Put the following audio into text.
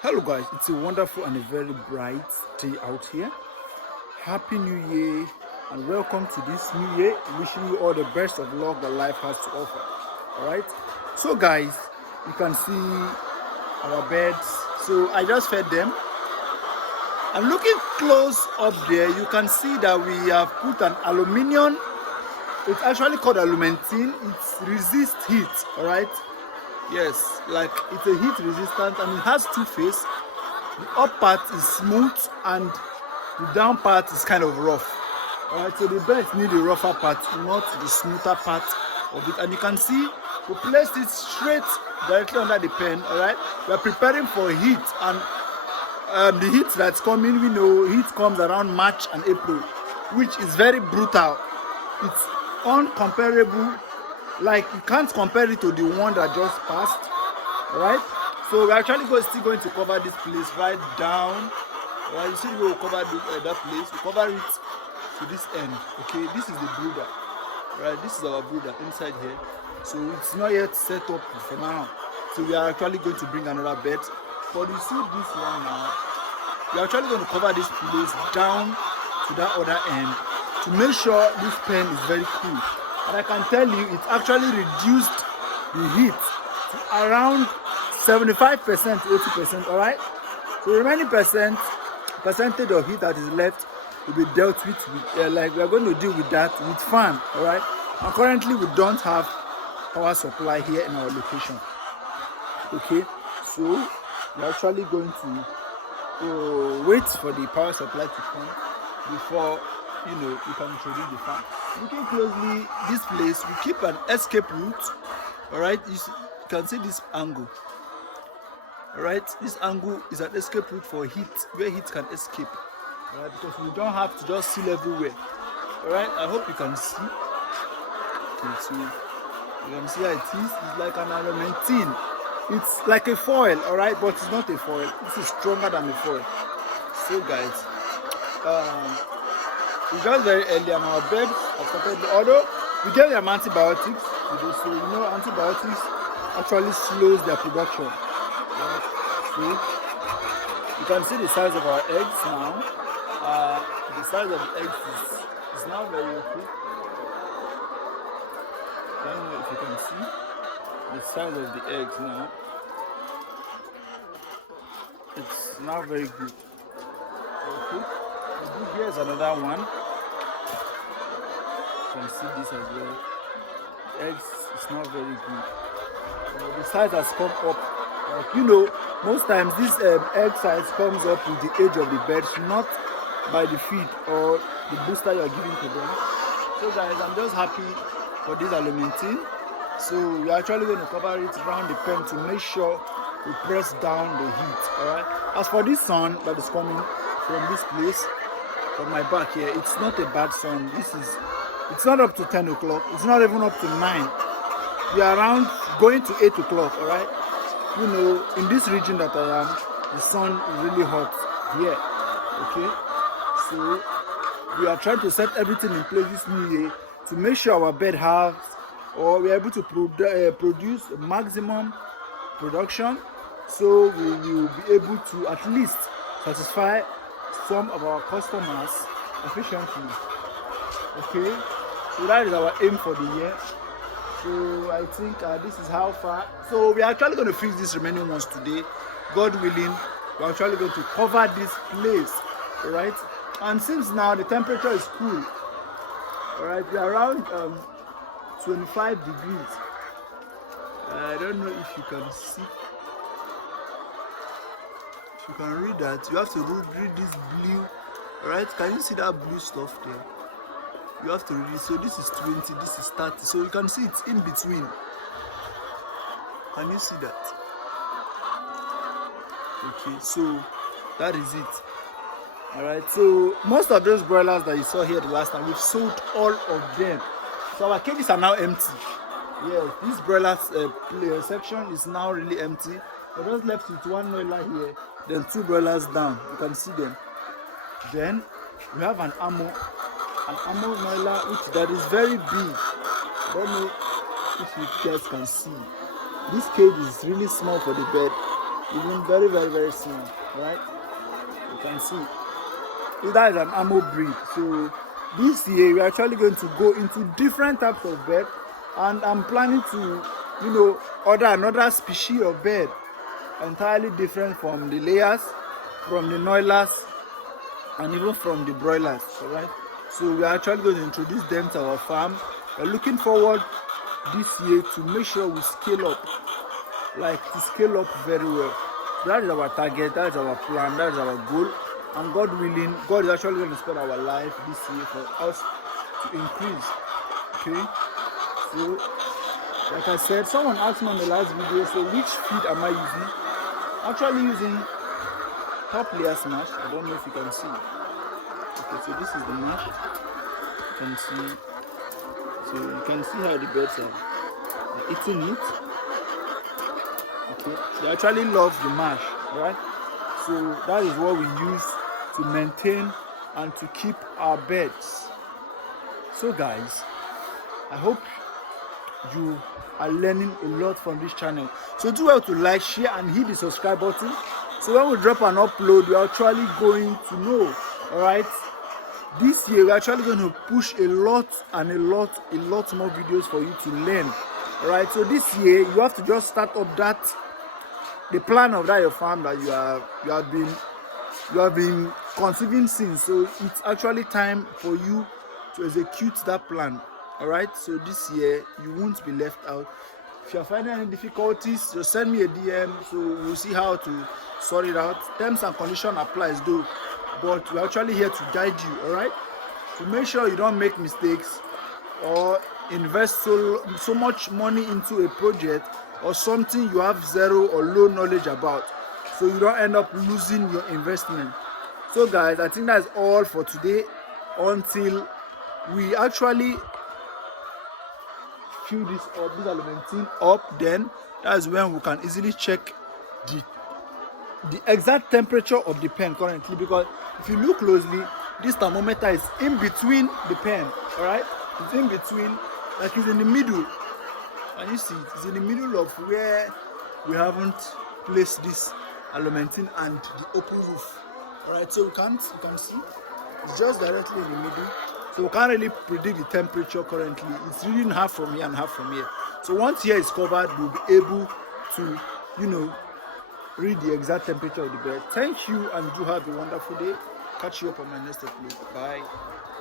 Hello guys, it's a wonderful and a very bright day out here. Happy New Year and welcome to this new year. Wishing you all the best of luck that life has to offer. Alright, so guys, you can see our birds. So I just fed them, and looking close up there you can see that we have put an aluminium. It's actually called Alumentin. It resists heat. Alright, yes, like it's a heat resistant, and it has two faces. The up part is smooth and the down part is kind of rough. Alright, so the birds need the rougher part, not the smoother part of it. And you can see we placed it straight directly under the pen. Alright, we are preparing for heat, and the heat that's coming, we know heat comes around March and April, which is very brutal. It's uncomparable. Like, you can't compare it to the one that just passed. Right, so we're actually still going to cover this place right down. Right, you see, we will cover that place. We cover it to this end. Okay, this is the brooder. Right, this is our brooder inside here. So it's not yet set up for now. So we are actually going to bring another bed. But you see this one now, we are actually going to cover this place down to that other end to make sure this pen is very cool. And I can tell you, it actually reduced the heat to around 75% to 80%. All right. So the remaining percentage of heat that is left will be dealt with like we are going to deal with that with fan. All right. And currently we don't have power supply here in our location. Okay. So we're actually going to wait for the power supply to come before you can introduce the fan. Looking closely, this place, we keep an escape route. All right, you can see this angle. All right, this angle is an escape route for heat, where heat can escape. All right, because we don't have to just seal everywhere. All right, I hope you can see. Okay, so you can see how it is. It's like an Alumentin. It's like a foil, all right, but it's not a foil. This is stronger than a foil. So guys, it's just very early, and our birds have started. Although we gave them antibiotics today, so antibiotics actually slows their production. Right? So you can see the size of our eggs now. The size of the eggs is now very okay. I don't know if you can see the size of the eggs now. It's now very good. Okay. Here's another one. You can see this as well. The eggs is not very good. The size has come up. Like, most times this egg size comes up with the age of the birds, not by the feed or the booster you are giving to them. So guys, I'm just happy for this Alumentin. So we're actually going to cover it around the pen to make sure we press down the heat. Alright. As for this sun that is coming from this place, from my back here, it's not a bad sun. It's not up to 10 o'clock. It's not even up to 9. We are around going to 8 o'clock. Alright. In this region that I am, the sun is really hot here. Okay. So we are trying to set everything in place this new year to make sure our bird has, or we are able to produce maximum production, so we will be able to at least satisfy some of our customers efficiently. Okay, so that is our aim for the year. So I think this is how far. So we are actually going to fix these remaining ones today, God willing. We're actually going to cover this place. All right, and since now the temperature is cool, all right, we are around 25 degrees. I don't know if you can see. You can read that. You have to read this blue. All right, can you see that blue stuff there? You have to read it. So this is 20, this is 30. So you can see it's in between. Can you see that? Okay, so that is it. Alright, so most of those broilers that you saw here the last time, we've sold all of them. So our cages are now empty. Yeah, this broiler section is now really empty. We're just left with one broiler here, then 2 broilers down. You can see them. Then we have an ammo broiler, which that is very big. I don't know if you guys can see. This cage is really small for the bird. even very, very, very small. Right? You can see. That is an ammo breed. So this year we're actually going to go into different types of bird, and I'm planning to, order another species of bird, entirely different from the layers, from the noilers, and even from the broilers. All right. So we're actually going to introduce them to our farm. We're looking forward this year to make sure we scale up, very well. That is our target, that is our plan, that is our goal. And God willing, God is actually going to spend our life this year for us to increase. Okay? So, like I said, someone asked me in the last video, so which feed am I using? Actually using top layers mash. I don't know if you can see. Okay, so this is the mash. You can see. So you can see how the birds are eating it. Okay, they actually love the mash, right? So that is what we use to maintain and to keep our birds. So guys, I hope you are learning a lot from this channel. So do well to like, share, and hit the subscribe button. So when we drop an upload, you're actually going to know. All right. This year we're actually going to push a lot more videos for you to learn. All right. So this year you have to just start up the plan of that your farm that you have been conceiving since. So it's actually time for you to execute that plan. All right. So this year you won't be left out. If you are finding any difficulties, just send me a DM. So we'll see how to sort it out. Terms and conditions applies though, but we're actually here to guide you. All right. To make sure you don't make mistakes or invest so much money into a project or something you have zero or low knowledge about, so you don't end up losing your investment. So guys, I think that's all for today. Until we actually fill this Alumentin up, then that's when we can easily check the exact temperature of the pen currently, because if you look closely, this thermometer is in between the pen. All right, it's in between, like it's in the middle. And you see, it's in the middle of where we haven't placed this Alumentin and the open roof. Alright, so you can see, it's just directly in the middle. So we can't really predict the temperature currently. It's reading half from here and half from here. So once here is covered, we'll be able to, read the exact temperature of the bird. Thank you, and do have a wonderful day. Catch you up on my next upload. Bye.